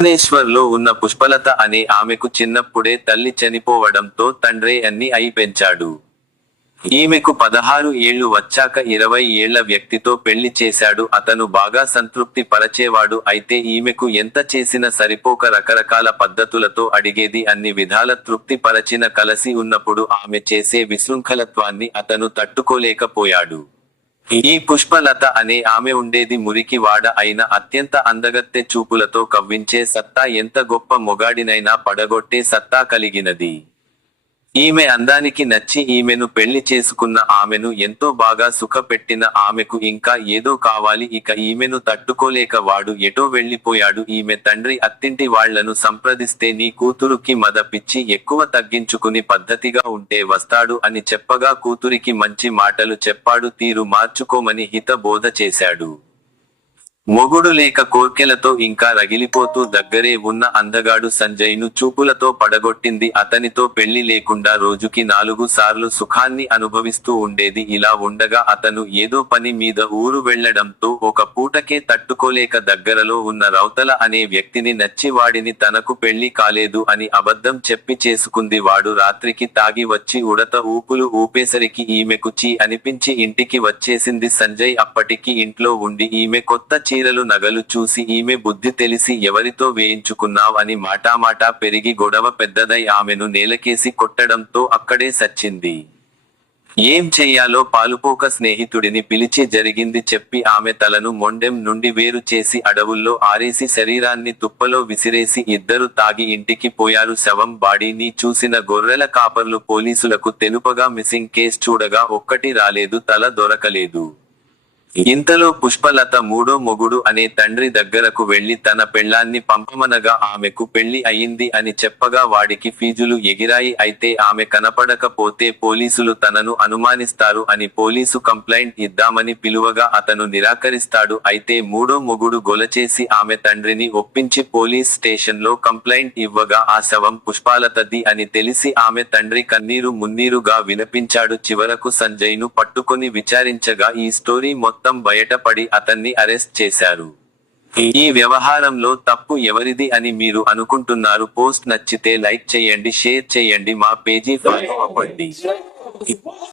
భువనేశ్వర్లో ఉన్న పుష్పలత అనే ఆమెకు చిన్నప్పుడే తల్లి చనిపోవడంతో తండ్రే అన్ని అయి పెంచాడు. ఈమెకు పదహారు ఏళ్ళు వచ్చాక ఇరవై ఏళ్ళ వ్యక్తితో పెళ్ళి చేశాడు. అతను బాగా సంతృప్తి పరచేవాడు. అయితే ఈమెకు ఎంత చేసినా సరిపోక రకరకాల పద్ధతులతో అడిగేది అన్ని విధాల తృప్తి పరచిన కలసి ఉన్నప్పుడు ఆమె చేసే విశృంఖలత్వాన్ని అతను తట్టుకోలేకపోయాడు. ఈ పుష్పలత అనే ఆమె ఉండేది మురికి వాడ అయిన అత్యంత అందగత్తె చూపులతో కవ్వించే సత్తా ఎంత గొప్ప మొగాడినైనా పడగొట్టే సత్తా కలిగినది. ఈమె అందానికి నచ్చి ఈమెను పెళ్ళి చేసుకున్న ఆమెను ఎంతో బాగా సుఖపెట్టిన ఆమెకు ఇంకా ఏదో కావాలి. ఇక ఈమెను తట్టుకోలేక వాడు ఎటో వెళ్ళిపోయాడు ఈమె తండ్రి అత్తింటి వాళ్ళను సంప్రదిస్తే నీ కూతురుకి మద పిచ్చి ఎక్కువ తగ్గించుకుని పద్ధతిగా ఉంటే వస్తాడు అని చెప్పగా కూతురికి మంచి మాటలు చెప్పాడు. తీరు మార్చుకోమని హిత బోధ చేశాడు. మొగుడు లేక కోర్కెలతో ఇంకా రగిలిపోతూ దగ్గరే ఉన్న అందగాడు సంజయ్ను చూపులతో పడగొట్టింది. అతనితో పెళ్ళి లేకుండా రోజుకి నాలుగు సార్లు సుఖాన్ని అనుభవిస్తూ ఉండేది. ఇలా ఉండగా అతను ఏదో పని మీద ఊరు వెళ్ళడంతో ఒక పూటకే తట్టుకోలేక దగ్గరలో ఉన్న రౌతల అనే వ్యక్తిని నచ్చి వాడిని తనకు పెళ్ళి కాలేదు అని అబద్ధం చెప్పి చేసుకుంది. వాడు రాత్రికి తాగి వచ్చి ఉడత ఊపులు ఊపేసరికి ఈమెకు చీ అనిపించి ఇంటికి వచ్చేసింది. సంజయ్ అప్పటికి ఇంట్లో ఉండి ఈమె కొత్త చీరలు నగలు చూసి ఈమె బుద్ధి తెలిసి ఎవరితో వేయించుకున్నావ్ అని మాటామాటా పెరిగి గొడవ పెద్దదై ఆమెను నేలకేసి కొట్టడంతో అక్కడే సచ్చింది. ఏం చెయ్యాలో పాలుపోక స్నేహితుడిని పిలిచి జరిగింది చెప్పి ఆమె తలను మొండెం నుండి వేరు చేసి అడవుల్లో ఆరేసి శరీరాన్ని తుప్పలో విసిరేసి ఇద్దరు తాగి ఇంటికి పోయారు. శవం బాడీని చూసిన గొర్రెల కాపర్లు పోలీసులకు తెలుపగా మిస్సింగ్ కేస్ చూడగా ఒక్కటి రాలేదు తల దొరకలేదు. ఇంతలో పుష్పలత మూడో మొగుడు అనే తండ్రి దగ్గరకు వెళ్ళి తన పెళ్ళాన్ని పంపమనగా ఆమెకు పెళ్ళి అయింది అని చెప్పగా వాడికి ఫీజులు ఎగిరాయి అయితే ఆమె కనపడకపోతే పోలీసులు తనను అనుమానిస్తారు అని పోలీసు కంప్లైంట్ ఇద్దామని పిలువగా అతను నిరాకరిస్తాడు. అయితే మూడో మొగుడు గొలచేసి ఆమె తండ్రిని ఒప్పించి పోలీస్ స్టేషన్లో కంప్లైంట్ ఇవ్వగా ఆ శవం పుష్పాలతది అని తెలిసి ఆమె తండ్రి కన్నీరు మున్నీరుగా వినిపించాడు. చివరకు సంజయ్ను పట్టుకొని విచారించగా ఈ స్టోరీ మొత్తం బయటపడి అతన్ని అరెస్ట్ చేశారు. ఈ వ్యవహారంలో తప్పు ఎవరిది అని మీరు అనుకుంటున్నారు పోస్ట్ నచ్చితే లైక్ చేయండి షేర్ చేయండి మా పేజీ ఫాలో అవ్వండి.